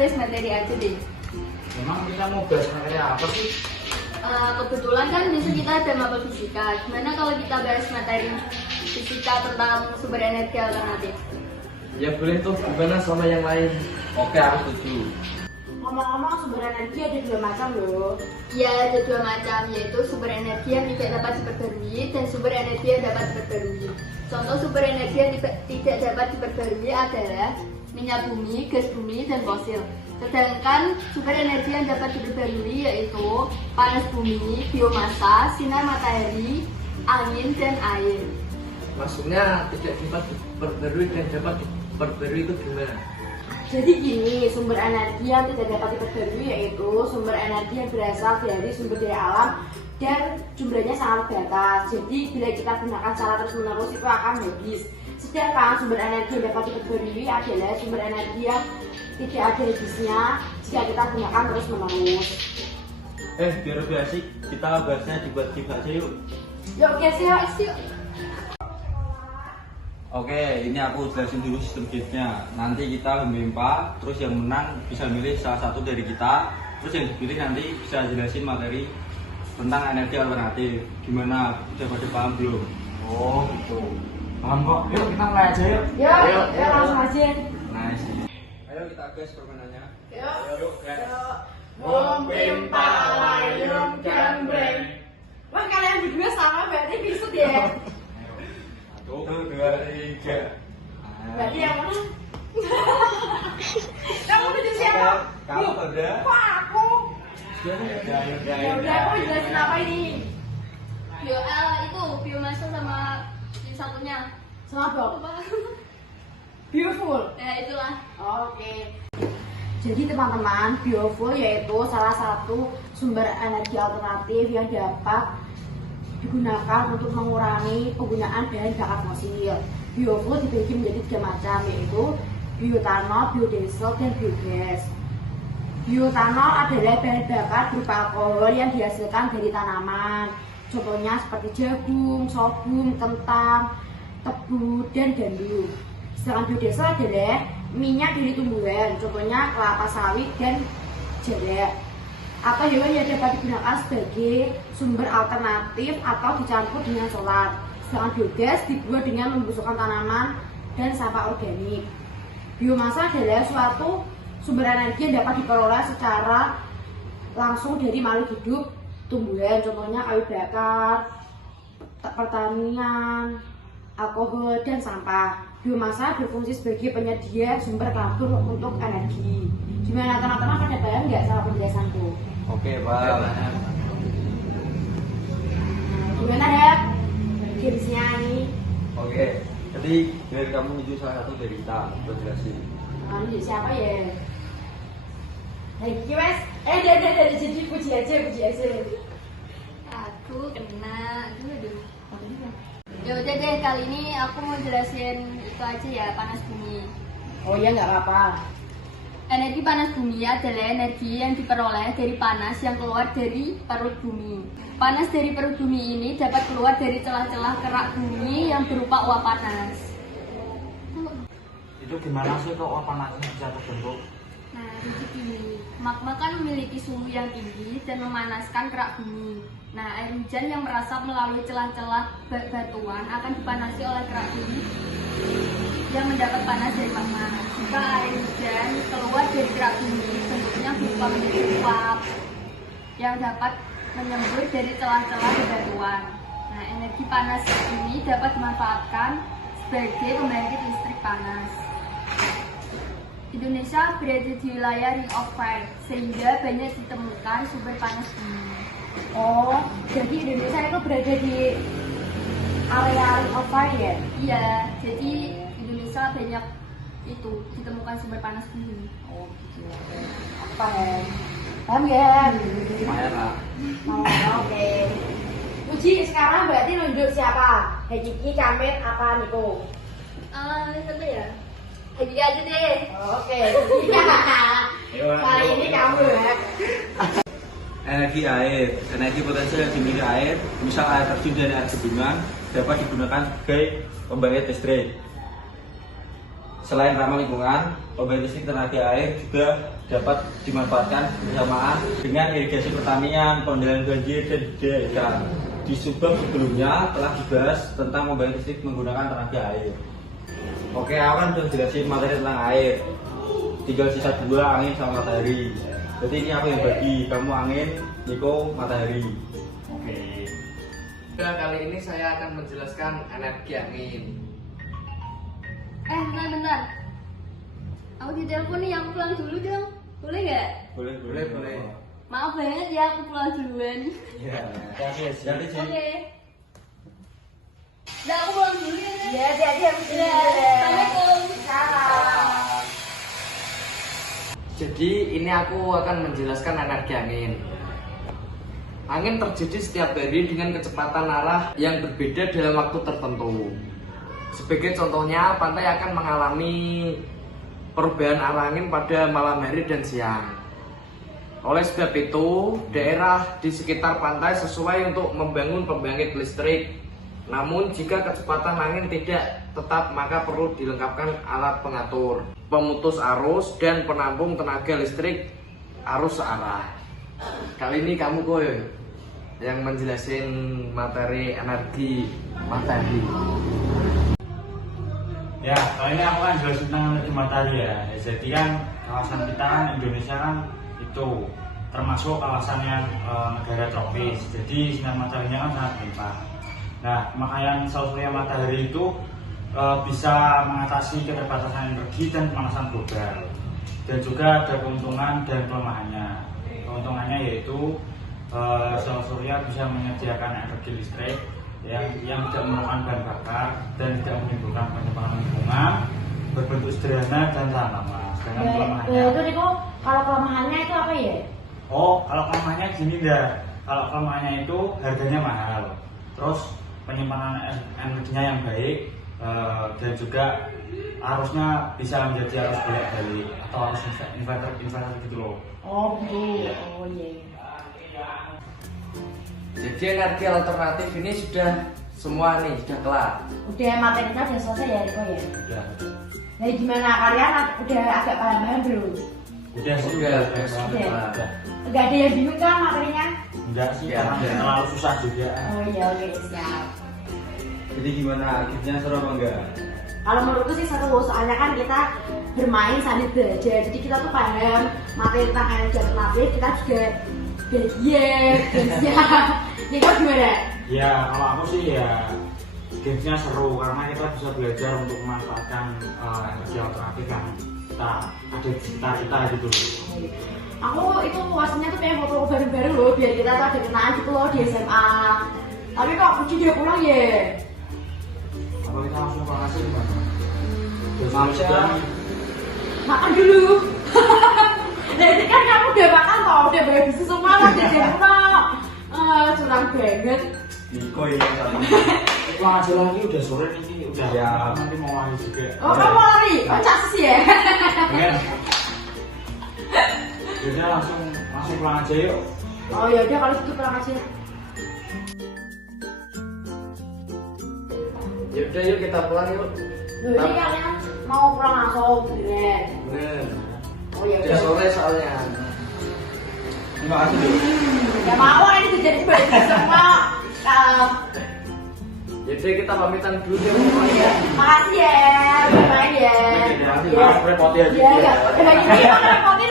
bahas materi aja deh. Memang kita mau bahas materi apa sih? Kebetulan kan besok kita ada mapel fisika. Gimana kalau kita bahas materi fisika tentang sumber energi alternatif? Ya boleh tuh, gimana sama yang lain? Oke, aku setuju. Ngomong-ngomong, sumber energi ada dua macam loh. Ya, ada dua macam, yaitu sumber energi yang tidak dapat diperbarui dan sumber energi yang dapat diperbarui. Contoh sumber energi yang tidak dapat diperbarui adalah minyak bumi, gas bumi, dan fosil. Sedangkan sumber energi yang dapat diperbarui yaitu panas bumi, biomasa, sinar matahari, angin, dan air. Maksudnya tidak dapat diperbarui dan dapat diperbarui itu gimana? Jadi gini, sumber energi yang tidak dapat diperbarui yaitu sumber energi yang berasal dari sumber daya alam dan jumlahnya sangat terbatas. Jadi bila kita gunakan secara terus-menerus itu akan habis. Sedangkan sumber energi yang dapat diperbarui adalah sumber energi yang tidak ada habisnya jika kita gunakan terus-menerus. Biar lebih asik, kita bahasnya dibuat aja yuk. Yuk guys, yuk. Oke, ini aku jelasin dulu sistem gamesnya. Nanti kita memimpa, terus yang menang bisa milih salah satu dari kita. Terus yang dipilih nanti bisa jelasin materi tentang energi alternatif. Gimana? Udah pada paham belum? Oh gitu. Paham kok. Yuk kita mulai aja yuk. Yuk, langsung aja. Nice. Ayo kita gas permainannya. Yuk. Gas. Memimpa layung gembreng. Wah, kalian berdua sama berarti pisut ya? 1, 2, 3. Berarti yang mana? Kamu itu siapa? Kamu udah? Kok aku? Ya Udah. udah, aku jelasin apa ini? Itu biomasa sama yang satunya. Sama Bob. Apa? Beautiful. Ya itulah. Oke. Jadi teman-teman, biofuel yaitu salah satu sumber energi alternatif yang dapat digunakan untuk mengurangi penggunaan bahan bakar fosil. Biofuel dibagi menjadi 3 macam, yaitu bioetanol, biodiesel, dan biogas. Bioetanol adalah bahan bakar berupa alkohol yang dihasilkan dari tanaman. Contohnya seperti jagung, sorghum, kentang, tebu, dan gandum. Sedangkan biodiesel adalah minyak dari tumbuhan, contohnya kelapa sawit dan jarak. Atau hewan yang dapat digunakan sebagai sumber alternatif atau dicampur dengan solar. Sedangkan biogas dibuat dengan membusukkan tanaman dan sampah organik. Biomasa adalah suatu sumber energi yang dapat diperoleh secara langsung dari makhluk hidup tumbuhan, contohnya kayu bakar, pertanian, alkohol, dan sampah. Biomasa berfungsi sebagai penyedia sumber karbon untuk energi. Gimana teman-teman, pada paham nggak sama penjelasanku? Oke, paham. Gimana ya gamesnya ini? Oke, jadi biar kamu menuju salah satu dari kita, buat jelasin. Ini siapa ya? Lagi mas? Dari jadi puji aja. Aku kena. Aduh. Ya udah deh, kali ini aku mau jelasin itu aja ya, panas bumi. Oh iya, nggak apa-apa. Energi panas bumi adalah energi yang diperoleh dari panas yang keluar dari perut bumi. Panas dari perut bumi ini dapat keluar dari celah-celah kerak bumi yang berupa uap panas. Itu gimana sih kok uap panasnya bisa terbentuk? Nah, jadi gini, magma kan memiliki suhu yang tinggi dan memanaskan kerak bumi. Nah, air hujan yang merasap melalui celah-celah batuan akan dipanasi oleh kerak bumi yang mendapat panas dari magma. Jika air hujan keluar dari kerak bumi, bentuknya berubah menjadi uap yang dapat menyembur dari celah-celah batuan. Nah, energi panas ini dapat dimanfaatkan sebagai pembangkit listrik panas. Indonesia berada di wilayah Ring of Fire, sehingga banyak ditemukan sumber panas bumi. Oh, jadi Indonesia itu berada di area Ring of Fire ya? Iya, jadi Indonesia banyak itu ditemukan sumber panas bumi. Oh gitu. Apa ya? Paham ya? Lumayan lah. Oke. Uji sekarang berarti nunjuk siapa? Kiki, Kamit, apa Niko? Siapa ya? Lagi aja deh. Oke. Kali ini kamu ya. Energi air, energi potensial yang dimiliki air, misal air terjun dan air bendungan, dapat digunakan sebagai pembangkit listrik. Selain ramah lingkungan, pembangkit listrik tenaga air juga dapat dimanfaatkan bersamaan dengan irigasi pertanian, pengendalian banjir, dan budidaya ikan. Di subbab sebelumnya telah dibahas tentang pembangkit listrik menggunakan tenaga air. Oke, aku kan udah jelasin materi tentang air. Tinggal sisa dua, angin sama matahari. Jadi ini aku yang bagi, kamu angin, Niko matahari. Oke. Nah, kali ini saya akan menjelaskan energi angin. Bentar. Aku ditelepon nih, aku pulang dulu dong. Boleh nggak? Boleh. Maaf banget ya, aku pulang duluan. Ya, kasih jadi sih. Oke. Udah, aku pulang dulu ya. Ya, jadi harus Ya, Assalamualaikum. Salam. Jadi ini aku akan menjelaskan energi angin. Angin terjadi setiap hari dengan kecepatan arah yang berbeda dalam waktu tertentu. Sebagai contohnya, pantai akan mengalami perubahan arah angin pada malam hari dan siang. Oleh sebab itu, daerah di sekitar pantai sesuai untuk membangun pembangkit listrik. Namun jika kecepatan angin tidak tetap, maka perlu dilengkapkan alat pengatur, pemutus arus, dan penampung tenaga listrik arus searah. Kali ini kamu Koy yang menjelasin materi energi matahari. Ya, kali ini aku kan jelasin tentang energi matahari ya. Jadi kan kawasan kita kan Indonesia kan itu termasuk kawasan yang negara tropis. Jadi sinar mataharinya kan sangat melimpah. Nah, pemakaian surya matahari itu bisa mengatasi keterbatasan energi dan pemanasan global. Dan juga ada keuntungan dan kelemahannya. Keuntungannya yaitu surya bisa menyediakan energi listrik yang tidak menggunakan bahan bakar dan tidak menimbulkan penyimpangan lingkungan, berbentuk sederhana dan tahan lama. Sedangkan kelemahannya, Itu Niko, kalau kelemahannya itu apa ya? oh kalau kelemahannya gini dah, kalau kelemahannya itu harganya mahal, terus penyimpanan energinya yang baik, dan juga arusnya bisa menjadi arus bolak-balik atau arus inverter gitu loh. Oh, betul. Oh iya. Jadi energi alternatif ini sudah semua nih, sudah kelar. Udah materinya udah selesai ya Niko ya? Udah. Nah gimana kalian udah agak paham belum? Udah sih, Udah. udah. Enggak ada yang bingung kan materinya? Enggak sih, Ya, karena ya. terlalu susah juga. Oh iya, oke, siap. Jadi gimana? Akhirnya seru apa enggak? Kalau menurutku sih seru, soalnya kan kita bermain sambil belajar. Jadi kita tuh paham materi tentang energi alternatif, kita juga belajar, siap. Niko gimana? Ya kalau aku sih ya gamesnya seru karena kita bisa belajar untuk memanfaatkan energi alternatif yang kita ada di sekitar kita gitu. Aku itu aslinya tuh pengen foto bareng-bareng loh, biar kita tuh ada kenangan gitu loh di SMA. Tapi kok Puji dia pulang ya? Apa kita langsung ke kasih gimana? Maksudnya Makan dulu. Nah ini kan kamu udah makan toh, udah bayar di semua kan jadi pulang. Curang banget. Niko ini sama. Pulang aja lagi udah sore nih, udah Ya. nanti mau lari juga. Oh kamu mau lari? Kocak sih ya? Iya. Udah langsung pulang aja yuk. Oh ya udah kalau gitu pulang aja. yaudah yuk kita pulang yuk. Loh ini kalian mau pulang langsung, bener? Bener. Oh ya Udah udah. sore soalnya. Terima kasih dulu. Ya mau ini jadi balik semua. Yaudah kita pamitan dulu ya semuanya. Makasih ya, bermain ya. Terima kasih, maaf repotin aja. Ya, enggak. Udah gini, repotin